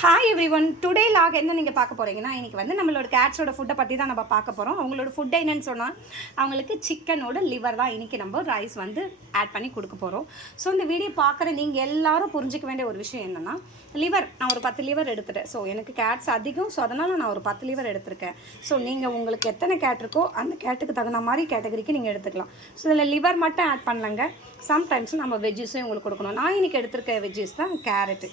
Hi everyone, today look என்ன நீங்கள் பார்க்க போகிறீங்கன்னா, இன்றைக்கி வந்து நம்மளோட கேட்ஸோட ஃபுட்டை பற்றி தான் நம்ம பார்க்க போகிறோம். அவங்களோட ஃபுட் என்னன்னு சொன்னால், அவங்களுக்கு சிக்கனோட லிவர் தான் இன்றைக்கி நம்ம ரைஸ் வந்து ஆட் பண்ணி கொடுக்க போகிறோம். ஸோ இந்த வீடியோ பார்க்குற நீங்கள் எல்லாரும் புரிஞ்சிக்க வேண்டிய ஒரு விஷயம் என்னென்னா, லிவர் நான் ஒரு 10 லிவர் எடுத்துட்டேன். ஸோ எனக்கு கேட்ஸ் அதிகம், ஸோ அதனால் நான் ஒரு 10 லிவர் எடுத்திருக்கேன். ஸோ நீங்கள் உங்களுக்கு எத்தனை கேட் இருக்கோ அந்த கேட்டுக்கு தகுந்த மாதிரி கேட்டகரிக்கு நீங்கள் எடுத்துக்கலாம். ஸோ இதில் லிவர் மட்டும் ஆட் பண்ணலங்க, சம்டைம்ஸ் நம்ம வெஜ்ஜஸும் உங்களுக்கு கொடுக்கணும். நான் இன்றைக்கி எடுத்திருக்க வெஜ்ஜஸ் தான் கேரட்டு.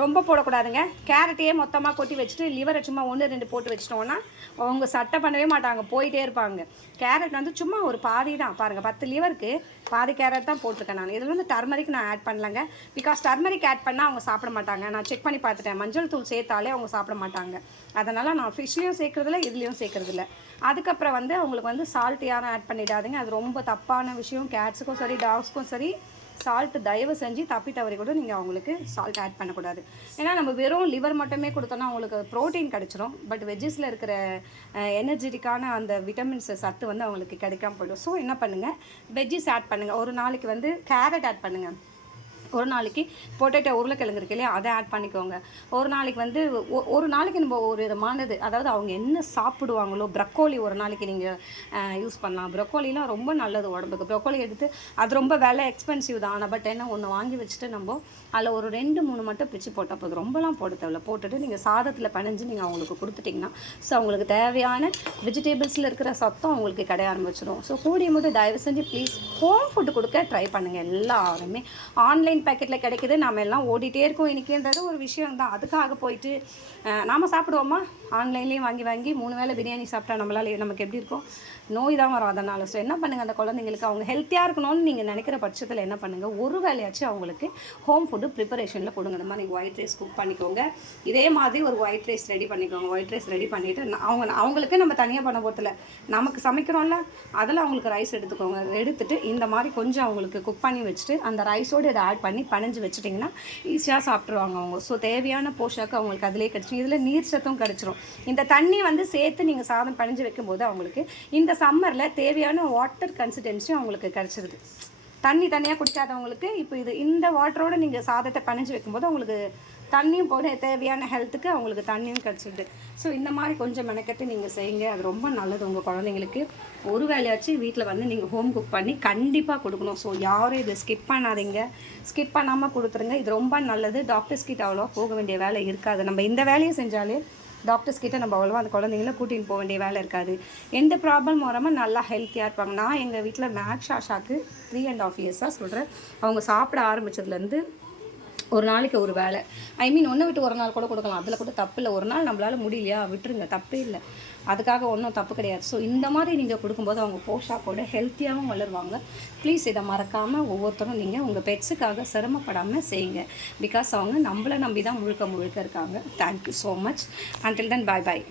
ரொம்ப போடக்கூடாதுங்க. கேரட்டையே மொத்தமாக கொட்டி வச்சுட்டு லிவரை சும்மா 1-2 போட்டு வச்சிட்டோன்னா அவங்க சட்டை பண்ணவே மாட்டாங்க, போயிட்டே இருப்பாங்க. கேரட் வந்து சும்மா ஒரு பாதி தான் பாருங்கள், 10 லிவருக்கு பாதி கேரட் தான் போட்டிருக்கேன். நான் இதில் வந்து டர்மரிக் நான் ஆட் பண்ணலங்க, பிகாஸ் டர்மரிக் ஆட் பண்ணால் அவங்க சாப்பிட மாட்டாங்க. நான் செக் பண்ணி பார்த்துட்டேன், மஞ்சள் தூள் சேர்த்தாலே அவங்க சாப்பிட மாட்டாங்க. அதனால் நான் ஃபிஷ்லேயும் சேர்க்குறதில்ல, இதுலேயும் சேர்க்குறதில்ல. அதுக்கப்புறம் வந்து அவங்களுக்கு வந்து சால்ட் யாரும் ஆட் பண்ணிடாதுங்க, அது ரொம்ப தப்பான விஷயம். கேட்ஸுக்கும் சரி டாக்ஸ்க்கும் சரி சால்ட்டு தயவு செஞ்சு தப்பி தவறி கூட நீங்கள் அவங்களுக்கு சால்ட் ஆட் பண்ணக்கூடாது. ஏன்னா நம்ம வெறும் லிவர் மட்டுமே கொடுத்தோன்னா அவங்களுக்கு ப்ரோட்டீன் கிடச்சிரும், பட் வெஜ்ஜஸில் இருக்கிற எனர்ஜெட்டிக்கான அந்த விட்டமின்ஸ் சத்து வந்து அவங்களுக்கு கிடைக்காம போய்டும். ஸோ என்ன பண்ணுங்கள், வெஜ்ஜஸ் ஆட் பண்ணுங்கள். ஒரு நாளைக்கு வந்து கேரட் ஆட் பண்ணுங்கள், ஒரு நாளைக்கு பொட்டேட்டோ உருளைக்கிழங்கு இருக்கு இல்லையா, அதை ஆட் பண்ணிக்கோங்க. ஒரு நாளைக்கு வந்து ஒரு நாளைக்கு நம்ம ஒரு விதமானது, அதாவது அவங்க என்ன சாப்பிடுவாங்களோ, ப்ரக்கோலி ஒரு நாளைக்கு நீங்கள் யூஸ் பண்ணலாம். ப்ரக்கோலிலாம் ரொம்ப நல்லது உடம்புக்கு. ப்ரக்கோலி எடுத்து அது ரொம்ப விலை எக்ஸ்பென்சிவ் தான், ஆனால் பட் என்ன ஒன்று வாங்கி வச்சுட்டு நம்ம அதில் ஒரு 2-3 மட்டும் பிச்சு போட்டால் போதும், ரொம்பலாம் போட தேவையில்ல. போட்டுட்டு நீங்கள் சாதத்தில் பிணைஞ்சு நீங்கள் அவங்களுக்கு கொடுத்துட்டிங்கன்னா ஸோ அவங்களுக்கு தேவையான வெஜிடபிள்ஸில் இருக்கிற சத்தம் அவங்களுக்கு கிடைய ஆரம்பிச்சிடும். ஸோ கூடிய மட்டும் தயவு செஞ்சு ப்ளீஸ் ஹோம் ஃபுட்டு கொடுக்க ட்ரை பண்ணுங்கள். எல்லாருமே ஆன்லைன் பேக்கெட்டில் கிடைக்குது, நாம் எல்லாம் ஓடிட்டே இருக்கோம் இன்றைக்கின்றது ஒரு விஷயம் தான். அதுக்காக போயிட்டு நாம் சாப்பிடுவோமா, ஆன்லைன்லேயும் வாங்கி 3 வேளை பிரியாணி சாப்பிட்டா நம்மளால் நமக்கு எப்படி இருக்கும், நோய் தான் வரும். அதனால் ஸோ என்ன பண்ணுங்கள், அந்த குழந்தைங்களுக்கு அவங்க ஹெல்த்தியாக இருக்கணும்னு நீங்கள் நினைக்கிற பட்சத்தில் என்ன பண்ணுங்கள், ஒரு வேலையாச்சும் அவங்களுக்கு ஹோம் ஃபுட்டு ப்ரிப்பரேஷனில் கொடுங்க. இந்த மாதிரி நீங்கள் ஒயிட் ரைஸ் குக் பண்ணிக்கோங்க, இதே மாதிரி ஒரு ஒயிட் ரைஸ் ரெடி பண்ணிக்கோங்க. ஒயிட் ரைஸ் ரெடி பண்ணிவிட்டு அவங்களுக்கு நம்ம தனியாக பண்ண போகிறதில்ல, நமக்கு சமைக்கிறோம்ல அதில் அவங்களுக்கு ரைஸ் எடுத்துக்கோங்க. எடுத்துகிட்டு இந்த மாதிரி கொஞ்சம் அவங்களுக்கு குக் பண்ணி வச்சுட்டு அந்த ரைஸோடு இதை ஆட் பண்ணி பனைஞ்சு வச்சுட்டிங்கன்னா ஈஸியாக சாப்பிட்ருவாங்க அவங்க. ஸோ தேவையான போஷாக்கு அவங்களுக்கு அதிலே கிடச்சிடும், இதில் நீர் சத்தும் கிடச்சிரும். இந்த தண்ணி வந்து சேர்த்து நீங்கள் சாதம் பனைஞ்சு வைக்கும்போது அவங்களுக்கு இந்த சம்மரில் தேவையான வாட்டர் கன்சிஸ்டன்சியும் அவங்களுக்கு கிடச்சிருது. தண்ணி தனியாக குடிக்காதவங்களுக்கு இப்போ இந்த வாட்டரோடு நீங்கள் சாதத்தை பனைஞ்சு வைக்கும்போது அவங்களுக்கு தண்ணியும் போட தேவையான ஹெல்த்துக்கு அவங்களுக்கு தண்ணியும் கிடச்சிடுது. ஸோ இந்த மாதிரி கொஞ்சம் மெனக்கட்டு நீங்கள் செய்யுங்க, அது ரொம்ப நல்லது. உங்கள் குழந்தைங்களுக்கு ஒரு வேலையாச்சும் வீட்டில் வந்து நீங்கள் ஹோம் குக் பண்ணி கண்டிப்பாக கொடுக்கணும். ஸோ யாரும் இதை ஸ்கிப் பண்ணாதீங்க, ஸ்கிப் பண்ணாமல் கொடுத்துருங்க. இது ரொம்ப நல்லது. டாக்டர்ஸ் கிட்ட அவ்வளோவா போக வேண்டிய வேலை இருக்காது. நம்ம இந்த வேலையை செஞ்சாலே டாக்டர்ஸ் கிட்ட நம்ம அவ்வளோவா அந்த குழந்தைங்கள கூட்டின்னு போக வேண்டிய வேலை இருக்காது. எந்த ப்ராப்ளம் வராமல் நல்லா ஹெல்த்தியாக இருப்பாங்க. நான் எங்கள் வீட்டில் மேக்ஷாஷாக்கு 3.5 இயர்ஸாக சொல்கிறேன், அவங்க சாப்பிட ஆரம்பித்ததுலேருந்து ஒரு நாளைக்கு ஒரு வேலை, ஒன்று விட்டு ஒரு நாள் கூட கொடுக்கலாம், அதில் கூட தப்பு இல்லை. ஒரு நாள் நம்மளால் முடியலையா விட்டுருங்க, தப்பே இல்லை, அதுக்காக ஒன்றும் தப்பு கிடையாது. ஸோ இந்த மாதிரி நீங்கள் கொடுக்கும்போது அவங்க போஷாக்கோட ஹெல்த்தியாகவும் வளருவாங்க. ப்ளீஸ் இதை மறக்காமல் ஒவ்வொருத்தரும் நீங்கள் உங்கள் பெட்ஸுக்காக சிரமப்படாமல் செய்யுங்க. பிகாஸ் அவங்க நம்மளை நம்பி தான் முழுக்க இருக்காங்க. Thank you so much. Until then, bye பாய்.